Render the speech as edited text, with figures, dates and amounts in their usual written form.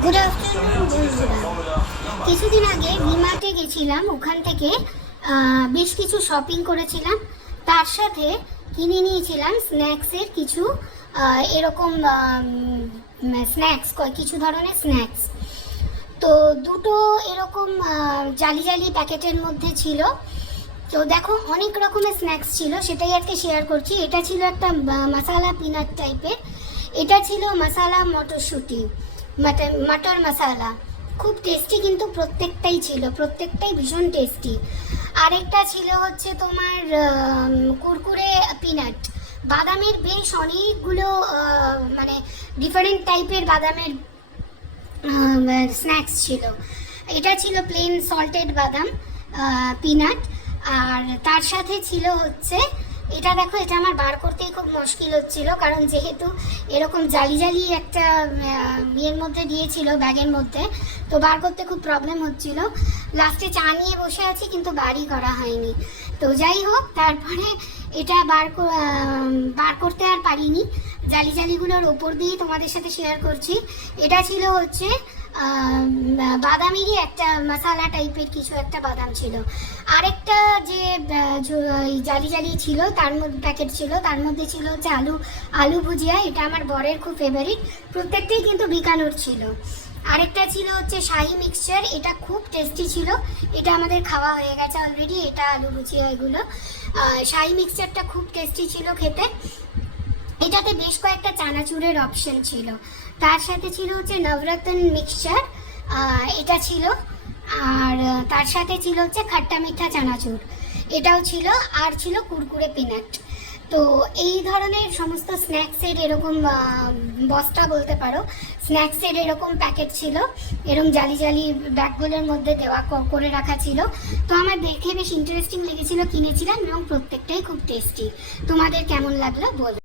Good afternoon বন্ধুরা। কিছুদিন আগে ভিমার্টে গেছিলাম, ওখান থেকে বেশ কিছু শপিং করেছিলাম। তার সাথে কিনে নিয়েছিলাম স্ন্যাক্সের কিছু এরকম স্ন্যাক্স, কিছু ধরনের স্ন্যাক্স। তো দুটো এরকম জালি জালি প্যাকেটের মধ্যে ছিল। তো দেখো অনেক রকমের স্ন্যাক্স ছিল, সেটাই আজকে শেয়ার করছি। এটা ছিল একটা মশালা পিনাট টাইপের, এটা ছিল মশালা মটরশুঁটি, মটর মশালা, খুব টেস্টি কিন্তু প্রত্যেকটাই ছিল, প্রত্যেকটাই ভীষণ টেস্টি। আরেকটা ছিল হচ্ছে তোমার কুরকুরে পিনাট, বাদামের বেশ অনেকগুলো মানে ডিফারেন্ট টাইপের বাদামের স্ন্যাক্স ছিল। এটা ছিল প্লেন সল্টেড বাদাম পিনাট। আর তার সাথে ছিল হচ্ছে এটা, দেখো এটা আমার বার করতেই খুব মুশকিল হচ্ছিল, কারণ যেহেতু এরকম জালি জালি একটা ইয়ের মধ্যে দিয়েছিল ব্যাগের মধ্যে, তো বার করতে খুব প্রবলেম হচ্ছিল। লাস্টে চা নিয়ে বসে আছি কিন্তু বারই করা হয়নি। তো যাই হোক, তারপরে এটা বার করতে আর পারিনি, জালি জালিগুলোর ওপর দিয়ে তোমাদের সাথে শেয়ার করছি। এটা ছিল হচ্ছে বাদামেরই একটা মশালা টাইপের কিছু একটা বাদাম ছিল। আরেকটা যে জালি জালি ছিল তার মধ্যে প্যাকেট ছিল, তার মধ্যে ছিল হচ্ছে আলু ভুজিয়া, এটা আমার বরের খুব ফেভারিট, প্রত্যেকটাই কিন্তু বিকানোর ছিল। আরেকটা ছিল হচ্ছে শাহি মিক্সচার, এটা খুব টেস্টি ছিল, এটা আমাদের খাওয়া হয়ে গেছে অলরেডি। এটা আলু ভুজিয়া, এগুলো শাহি মিক্সচারটা খুব টেস্টি ছিল খেতে। এটাতে বেশ কয়েকটা চানাচুরের অপশন ছিল। তার সাথে ছিল হচ্ছে নবরত্ন মিক্সচার, এটা ছিল। আর তার সাথে ছিল হচ্ছে খাট্টা মিঠা চানাচুর, এটাও ছিল। আর ছিল কুরকুরে পিনাট। তো এই ধরনের সমস্ত স্ন্যাক্সের এরকম বস্তা বলতে পারো, স্ন্যাক্সের এরকম প্যাকেট ছিল, এরকম জালি জালি ব্যাগগুলোর মধ্যে দেওয়া করে রাখা ছিল। তো আমার দেখে বেশ ইন্টারেস্টিং লেগেছিল, কিনেছিলাম, এবং প্রত্যেকটাই খুব টেস্টি। তোমাদের কেমন লাগলো বল।